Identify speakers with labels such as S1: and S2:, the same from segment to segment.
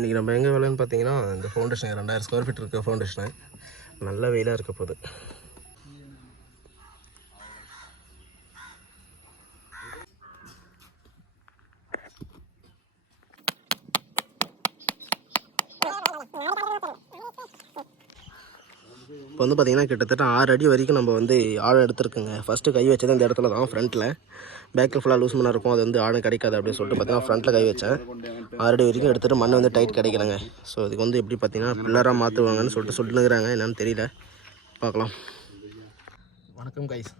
S1: இன்றைக்கி நம்ம எங்கே வேலைன்னு பார்த்தீங்கன்னா இந்த ஃபவுண்டேஷன் ரெண்டாயிரம் ஸ்கொயர் ஃபீட் இருக்க ஃபவுண்டேஷனு நல்ல வெயிலாக இருக்க போகுது. இப்போ வந்து பார்த்தீங்கன்னா கிட்டத்தட்ட ஆறு அடி வரைக்கும் நம்ம வந்து ஆழம் எடுத்துருக்குங்க. ஃபஸ்ட்டு கை வச்சது இந்த இடத்துல தான் ஃப்ரண்ட்டில் பேக்கில் ஃபுல்லாக லூஸ் பண்ணால் இருக்கும் அது வந்து ஆழம் கிடைக்காது அப்படின்னு சொல்லிட்டு பார்த்தீங்கன்னா ஃப்ரண்ட்டில் கை வச்சேன். ஆறு அடி வரைக்கும் எடுத்துகிட்டு மண் வந்து டைட் கிடைக்கலங்க ஸோ இதுக்கு வந்து எப்படி பார்த்தீங்கன்னா பில்லராக மாற்றுவாங்கன்னு சொல்லிட்டு சொல்லினுங்கிறாங்க என்னென்னு தெரியல. பார்க்கலாம் வணக்கம் கைஸ்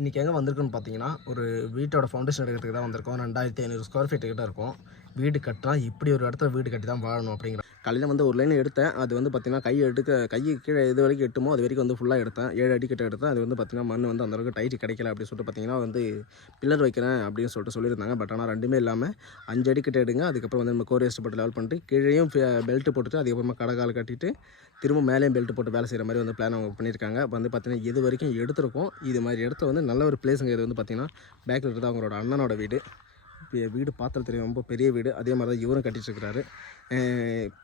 S1: இன்றைக்கி எங்கே வந்திருக்குன்னு பார்த்தீங்கன்னா ஒரு வீட்டோட ஃபவுண்டேஷன் எடுக்கிறதுக்கு தான் வந்திருக்கோம். ரெண்டாயிரத்தி ஐநூறு ஸ்கொயர் ஃபீட் கிட்ட இருக்கும். வீடு கட்டினா இப்படி ஒரு இடத்துல வீடு கட்டி தான் வாழணும் அப்படிங்கிற காலையில் வந்து ஒரு லைன் எடுத்தேன். அது வந்து பார்த்திங்கன்னா கை எடுக்க கை கீழே எது வரைக்கும் எட்டுமோ அது வரைக்கும் வந்து ஃபுல்லாக எடுத்தேன். ஏழு அடி கிட்ட எடுத்தேன். அது வந்து பார்த்திங்கன்னா மண் வந்து அந்த அளவுக்கு டைட் கிடைக்கல அப்படின்னு சொல்லிட்டு பார்த்தீங்கன்னா வந்து பில்லர் வைக்கிறேன் அப்படின்னு சொல்லிட்டு சொல்லியிருந்தாங்க. பட் ஆனால் ரெண்டுமே இல்லாமல் அஞ்சு அடி கிட்ட எடுங்க. அதுக்கப்புறம் வந்து நம்ம கோரியஸ்ட் போட்டு லெவல் பண்ணிட்டு கீழேயும் பெல்ட் போட்டுட்டு அதுக்கப்புறமா கடகால் கட்டிட்டு திரும்ப மேலேயும் பெல்ட் போட்டு வேலை செய்கிற மாதிரி வந்து பிளான் அவங்க பண்ணியிருக்காங்க. இப்போ வந்து பார்த்திங்கன்னா இது வரைக்கும் எடுத்திருக்கோம் இது மாதிரி இடத்த வந்து நல்ல ஒரு பிளேஸுங்க இது வந்து பார்த்திங்கன்னா பேக்கில் இருக்கிறது அவங்களோட அண்ணனோட வீடு. வீடு பார்த்தா தெரியும் ரொம்ப பெரிய வீடு. அதே மாதிரி தான் இவரும் கட்டிட்டு இருக்கிறாரு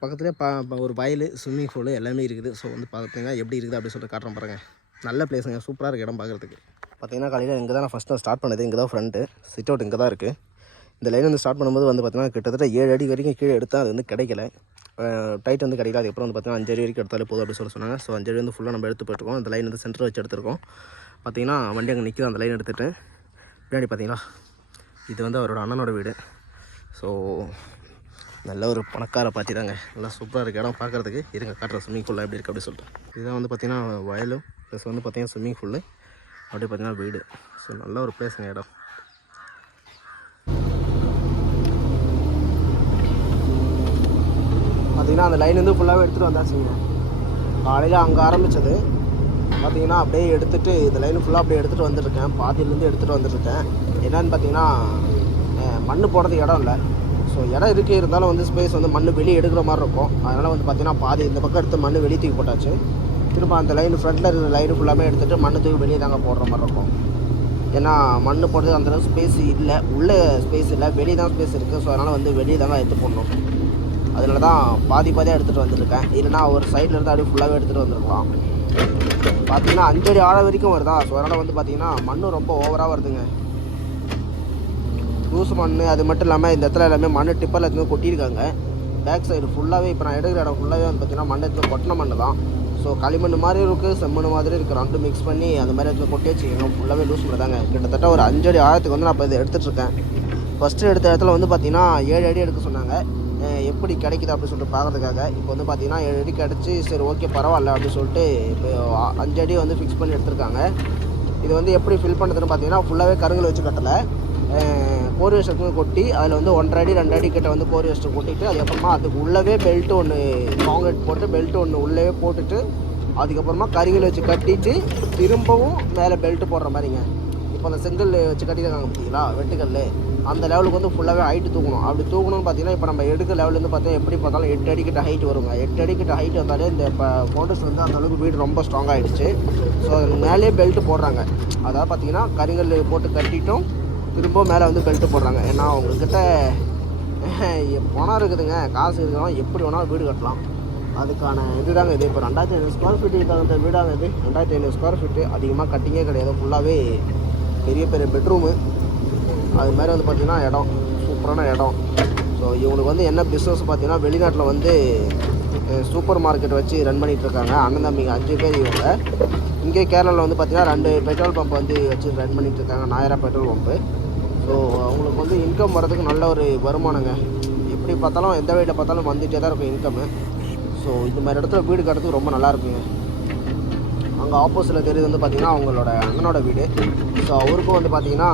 S1: பக்கத்துலேயே பா ஒரு வயல் ஸ்விம்மிங் பூலு எல்லாமே இருக்குது. ஸோ வந்து பார்த்தீங்கன்னா எப்படி இருக்குது அப்படின்னு சொல்லிட்டு காட்டுறேன் பாருங்கள் நல்ல பிளேஸுங்க சூப்பராக இருக்குது இடம் பார்க்குறதுக்கு பார்த்தீங்கன்னா காலையில் இங்கே தான் நான் ஃபஸ்ட்டு ஸ்டார்ட் பண்ணது. இங்கே தான் ஃப்ரண்ட்டு சிட் அவுட் இங்கே தான் இருக்குது இந்த லைன் வந்து ஸ்டார்ட் பண்ணும்போது வந்து பார்த்தீங்கன்னா கிட்டத்தட்ட ஏழு அடி வரைக்கும் கீழே எடுத்தால் அது வந்து கிடைக்கல. டைட் வந்து கிடைக்கல. அதுக்கப்புறம் வந்து பார்த்தீங்கன்னா அஞ்சடி வரைக்கும் எடுத்தாலே போதும் அப்படின்னு சொல்லி சொன்னாங்க. ஸோ அஞ்சடி வந்து ஃபுல்லாக நம்ம எடுத்து போயிட்டுருக்கோம். அந்த லைன் வந்து சென்டர் வச்சு எடுத்துருக்கோம். பார்த்தீங்கன்னா வண்டி அங்கே நிற்கிது அந்த லைன் எடுத்துகிட்டு பின்னாடி பார்த்தீங்களா இது வந்து அவரோட அண்ணனோட வீடு. ஸோ நல்ல ஒரு பணக்கார பாத்தி தாங்க. நல்லா சூப்பராக இருக்குது இடம் பார்க்குறதுக்கு. இருங்க காட்டுற ஸ்விம்மிங் ஃபுல்லாக எப்படி இருக்குது அப்படி சொல்லிட்டு. இதுதான் வந்து பார்த்திங்கன்னா வயலும் ப்ளஸ் வந்து பார்த்திங்கன்னா ஸ்விம்மிங் ஃபுல்லு அப்படியே பார்த்தீங்கன்னா வீடு. ஸோ நல்ல ஒரு பிளேஸுங்க இடம். பார்த்திங்கன்னா அந்த லைன் வந்து ஃபுல்லாகவே எடுத்துகிட்டு வந்தாச்சுங்க. காலையில் அங்கே ஆரம்பித்தது பார்த்தீங்கன்னா அப்படியே எடுத்துகிட்டு இந்த லைன் ஃபுல்லாக அப்படியே எடுத்துகிட்டு வந்துருக்கேன். பாதியிலேருந்து எடுத்துகிட்டு வந்துருக்கேன். என்னென்னு பார்த்தீங்கன்னா மண் போடுறதுக்கு இடம் இல்லை. ஸோ இடம் இருக்கே இருந்தாலும் வந்து ஸ்பேஸ் வந்து மண் வெளியே எடுக்கிற மாதிரி இருக்கும். அதனால் வந்து பார்த்தீங்கன்னா பாதி இந்த பக்கம் எடுத்து மண் வெளியே தூக்கி போட்டாச்சு. திரும்ப அந்த லைன் ஃப்ரண்ட்டில் இருக்கிற லைன் ஃபுல்லாமே எடுத்துகிட்டு மண் தூக்கி வெளியே தாங்க போடுற மாதிரி இருக்கும். ஏன்னா மண் போடுறது அந்த அளவுக்கு ஸ்பேஸ் இல்லை. உள்ளே ஸ்பேஸ் இல்லை. வெளியே தான் ஸ்பேஸ் இருக்குது ஸோ அதனால் வந்து வெளியே தாங்க எடுத்து போடணும். அதனால தான் பாதி பாதியாக எடுத்துகிட்டு வந்துருக்கேன். இல்லைனா ஒரு சைடில் இருந்து அப்படியே ஃபுல்லாகவே எடுத்துகிட்டு வந்துருக்கலாம். பார்த்தீங்கன்னா அஞ்சடி ஆழம் வரைக்கும் வருதா? ஸோ அதனால் வந்து பார்த்தீங்கன்னா மண் ரொம்ப ஓவராக வருதுங்க. லூஸ் மண் அது மட்டும் இல்லாமல் இந்த இடத்துல எல்லாமே மண் டிப்பரில் எடுத்து கொட்டியிருக்காங்க. பேக் சைடு ஃபுல்லாகவே இப்போ நான் எடுக்கிற இடம் ஃபுல்லாகவே வந்து பார்த்தீங்கன்னா மண் எடுத்து கொட்டின மண் தான். ஸோ களிமண் மாதிரி இருக்குது செம்மண் மாதிரி இருக்குது ரெண்டும் மிக்ஸ் பண்ணி அந்த மாதிரி எடுத்து கொட்டி வச்சுக்கணும் ஃபுல்லாகவே லூஸ் பண்ணதாங்க கிட்டத்தட்ட ஒரு அஞ்சடி ஆழத்துக்கு வந்து நான் இப்போ இதை எடுத்துகிட்டு இருக்கேன். ஃபஸ்ட்டு எடுத்த இடத்துல வந்து பார்த்திங்கன்னா ஏழு அடி எடுக்க சொன்னாங்க. எப்படி கிடைக்குது அப்படின்னு சொல்லிட்டு பார்க்கறதுக்காக இப்போ வந்து பார்த்தீங்கன்னா ஏழு அடி கிடச்சி சரி ஓகே பரவாயில்ல அப்படின்னு சொல்லிட்டு இப்போ அஞ்சு அடி வந்து ஃபிக்ஸ் பண்ணி எடுத்திருக்காங்க. இது வந்து எப்படி ஃபில் பண்ணுறதுன்னு பார்த்தீங்கன்னா ஃபுல்லாகவே கருங்கல் வச்சு கட்டலை. கோரி வெஸ்டர் கொட்டி அதில் வந்து ஒன்றரை அடி ரெண்டு அடி கிட்ட வந்து கோரி வஸ்ட்டு கொட்டிட்டு அதுக்கப்புறமா அதுக்கு உள்ளவே பெல்ட் ஒன்று காங்கிரீட் போட்டு பெல்ட் ஒன்று உள்ளவே போட்டுட்டு அதுக்கப்புறமா கருங்கல் வச்சு கட்டிட்டு திரும்பவும் மேலே பெல்ட் போடுற மாதிரிங்க. இப்போ அந்த செங்கல் வச்சு கட்டியிருக்காங்க பார்த்தீங்களா வெட்டுக்கல் அந்த லெவலுக்கு வந்து ஃபுல்லாகவே ஹைட்டு தூக்கணும். அப்படி தூக்கணும்னு பார்த்தீங்கன்னா இப்போ நம்ம எடுக்க லெவலேருந்து பார்த்தா எப்படி பார்த்தாலும் எட்டு அடிக்கிட்ட ஹைட் வருங்க. எட்டு அடிக்கிட்ட ஹைட் வந்தாலே இந்த இப்போ ஃபோட்டோஸ் வந்து அந்த அளவுக்கு வீடு ரொம்ப ஸ்ட்ராங் ஆகிடுச்சு ஸோ அதுக்கு மேலேயே பெல்ட் போடுறாங்க. அதாவது பார்த்தீங்கன்னா கருங்கல் போட்டு கட்டிட்டும் திரும்ப மேலே வந்து பெல்ட் போடுறாங்க. ஏன்னா அவங்கக்கிட்ட பணம் இருக்குதுங்க. காசு இருக்கிறோம் எப்படி வேணாலும் வீடு கட்டலாம். அதுக்கான இதுதாங்க இது. இப்போ ரெண்டாயிரத்தி ஐநூறு ஸ்கொயர் ஃபீட்டுக்கு தகுந்த வீடாக இது. ரெண்டாயிரத்தி ஐநூறு ஸ்கொயர் ஃபீட்டு அதிகமாக கட்டிங்கே கிடையாது. ஃபுல்லாகவே பெரிய பெரிய பெட்ரூமு அது மாதிரி வந்து பார்த்திங்கன்னா இடம். சூப்பரான இடம். ஸோ இவங்களுக்கு வந்து என்ன பிஸ்னஸ் பார்த்தீங்கன்னா வெளிநாட்டில் வந்து சூப்பர் மார்க்கெட் வச்சு ரன் பண்ணிகிட்ருக்காங்க அண்ணன் தம்பிங்க அஞ்சு பேர் இவங்க. இங்கே கேரளாவில் வந்து பார்த்திங்கன்னா ரெண்டு பெட்ரோல் பம்ப் வந்து வச்சு ரன் பண்ணிகிட்டு இருக்காங்க. நாயரா பெட்ரோல் பம்ப்பு ஸோ அவங்களுக்கு வந்து இன்கம் வர்றதுக்கு நல்ல ஒரு வருமானங்க. எப்படி பார்த்தாலும் எந்த வீட்டில் பார்த்தாலும் வந்துகிட்டே தான் இருக்கும் இன்கம்மு ஸோ இந்த மாதிரி இடத்துல வீடு கட்டுறதுக்கு ரொம்ப நல்லாயிருக்குங்க அங்கே ஆப்போசிட்டில் தெரியுது வந்து பார்த்தீங்கன்னா அவங்களோட அண்ணனோட வீடு. ஸோ அவருக்கும் வந்து பார்த்தீங்கன்னா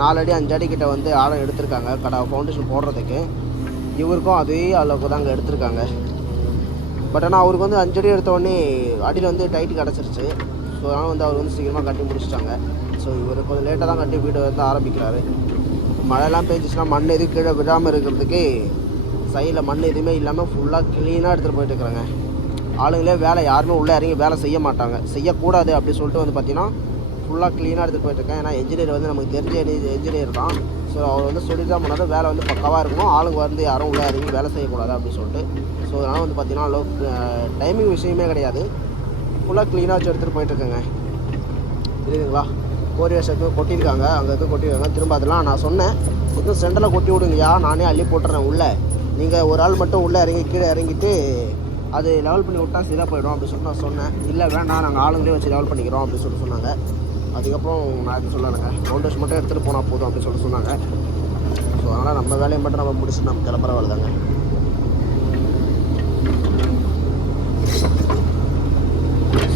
S1: நாலடி அஞ்சடி கிட்ட வந்து ஆழம் எடுத்திருக்காங்க. கடை ஃபவுண்டேஷன் போடுறதுக்கு. இவருக்கும் அதே அளவுக்கு தாங்க எடுத்திருக்காங்க. பட் ஆனால் அவருக்கு வந்து அஞ்சடி எடுத்தோடனே அடியில் வந்து டைட்டு கிடச்சிருச்சு. ஸோ அதனால் வந்து அவர் வந்து சீக்கிரமாக கட்டி முடிச்சிட்டாங்க. ஸோ இவர் கொஞ்சம் லேட்டாக தான் கட்டி வீடு வந்து ஆரம்பிக்கிறாரு. மழைலாம் பெஞ்சிச்சுன்னா மண் எதுவும் கீழே விடாமல் இருக்கிறதுக்கு சைடில் மண் எதுவுமே இல்லாமல் ஃபுல்லாக க்ளீனாக எடுத்துகிட்டு போயிட்டு இருக்கிறாங்க. ஆளுங்களே வேலை யாருமே உள்ளே இறங்கி வேலை செய்ய மாட்டாங்க. செய்யக்கூடாது அப்படி சொல்லிட்டு வந்து பார்த்தீங்கன்னா ஃபுல்லாக க்ளீனாக எடுத்துகிட்டு போயிட்டுருக்கேன் ஏன்னா என்ஜினியர் வந்து நமக்கு தெரிஞ்ச என்ஜினியர் தான். ஸோ அவர் வந்து சொல்லிட்டு தான் பண்ணாலும் வேலை வந்து பக்காவாக இருக்கணும். ஆளுங்க வந்து யாரும் உள்ளே இறங்கி வேலை செய்யக்கூடாது அப்படின்னு சொல்லிட்டு. ஸோ அதனால் வந்து பார்த்தீங்கன்னா லோ டைமிங் விஷயமே கிடையாது. ஃபுல்லாக க்ளீனாக வச்சு எடுத்துகிட்டு போயிட்டுருக்கேங்க இருக்குங்களா கோரி வருஷத்துக்கு கொட்டியிருக்காங்க. அங்கே இருந்து கொட்டியிருக்காங்க. திரும்ப அதெல்லாம் நான் சொன்னேன். இதுவும் சென்டரில் கொட்டி விடுங்கய்யா. நானே அள்ளி போட்டுறேன் உள்ளே. நீங்கள் ஒரு ஆள் மட்டும் உள்ளே இறங்கி கீழே இறங்கிட்டு அது லெவல் பண்ணி விட்டா சரியாக போயிடும் அப்படின்னு சொல்லிட்டு நான் சொன்னேன். இல்லை வேண்டாம் நாங்கள் ஆளுங்களே வச்சு லெவல் பண்ணிக்கிறோம் அப்படின்னு சொல்லிட்டு சொன்னாங்க. அதுக்கப்புறம் நான் எதுவும் சொல்லலைங்க. ஃபவுண்டேஷன் மட்டும் எடுத்துகிட்டு போனால் போதும் அப்படின்னு சொல்லிட்டு சொன்னாங்க. ஸோ அதனால் நம்ம வேலையை மட்டும் நம்ம முடிச்சுட்டு நம்ம கிளம்புற வேலை தாங்க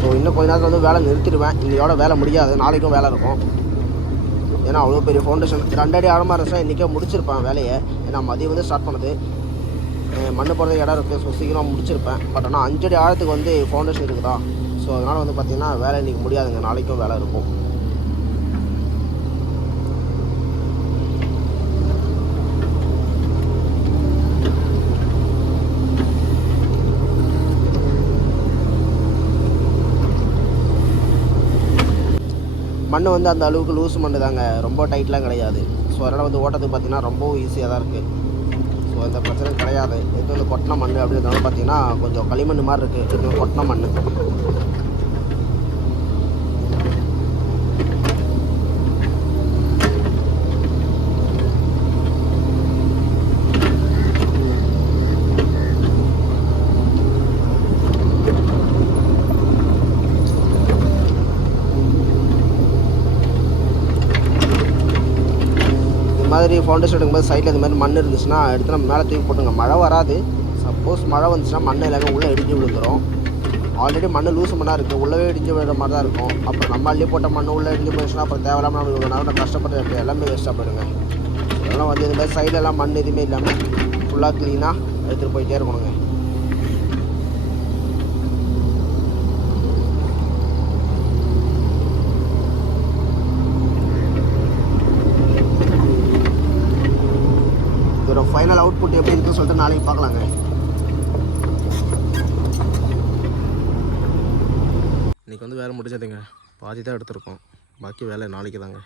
S1: ஸோ இன்னும் கொஞ்ச நேரத்தில் வந்து வேலை நிறுத்திடுவேன். இன்னையோட வேலை முடியாது. நாளைக்கும் வேலை இருக்கும். ஏன்னா அவ்வளோ பெரிய ஃபவுண்டேஷன் ரெண்டடி ஆழமாக இருந்துச்சுன்னா இன்றைக்கே முடிச்சிருப்பேன் வேலையை. ஏன்னா மதியம் வந்து ஸ்டார்ட் பண்ணுது. மண்ணு போடுறது இடம் இருக்குது ஸோ சீக்கிரம் முடிச்சிருப்பேன். பட் ஆனால் அஞ்சடி ஆழத்துக்கு வந்து ஃபவுண்டேஷன் இருக்குதா? ஸோ அதனால் வந்து பார்த்திங்கன்னா வேலை இன்றைக்கி முடியாதுங்க. நாளைக்கும் வேலை இருக்கும். மண் வந்து அந்த அளவுக்கு லூஸ் மண் தாங்க ரொம்ப டைட்லாம் கிடையாது. ஸோ அதனால் வந்து ஓட்டத்துக்கு பார்த்திங்கன்னா ரொம்பவும் ஈஸியாக தான் இருக்குது எந்த பிரச்சனையும் கிடையாது. இது வந்து கொட்டின மண் அப்படின்றதுனால பார்த்தீங்கன்னா கொஞ்சம் களிமண் மாதிரி இருக்குது இது கொட்டின மண் மாதிரி ஃபவுண்டேஷன் எடுக்கும்போது சைடில் இது மாதிரி மண் இருந்துச்சுன்னா எடுத்து நம்ம மேலே தூக்கி போட்டுங்க. மழை வராது. சப்போஸ் மழை வந்துச்சுன்னா மண் எல்லாமே உள்ளே இடிஞ்சு விழுந்துரும். ஆல்ரெடி மண் லூஸ் மண்ணாக இருக்குது உள்ளவே இடிஞ்சு விழுற மாதிரி தான் இருக்கும். அப்புறம் நம்ம அள்ளி போட்ட மண் உள்ளே இடிஞ்சு போயிடுச்சுன்னா அப்புறம் தேவையில்லாமல் நம்ம நான் கஷ்டப்பட்டு இருக்கு எல்லாமே வேஸ்ட்டாக போயிடுங்க. அதெல்லாம் வந்து இது மாதிரி சைடெல்லாம் மண் எதுவுமே இல்லாமல் ஃபுல்லாக க்ளீனாக எடுத்துகிட்டு போயிட்டே இருக்கணுங்க. இதோட ஃபைனல் அவுட்புட் எப்படி இருக்குன்னு சொல்லிட்டு நாளைக்கு பார்க்கலாங்க. இன்றைக்கி வந்து வேலை முடிச்சதுங்க பாதி தான் எடுத்திருக்கோம். பாக்கி வேலை நாளைக்கு தாங்க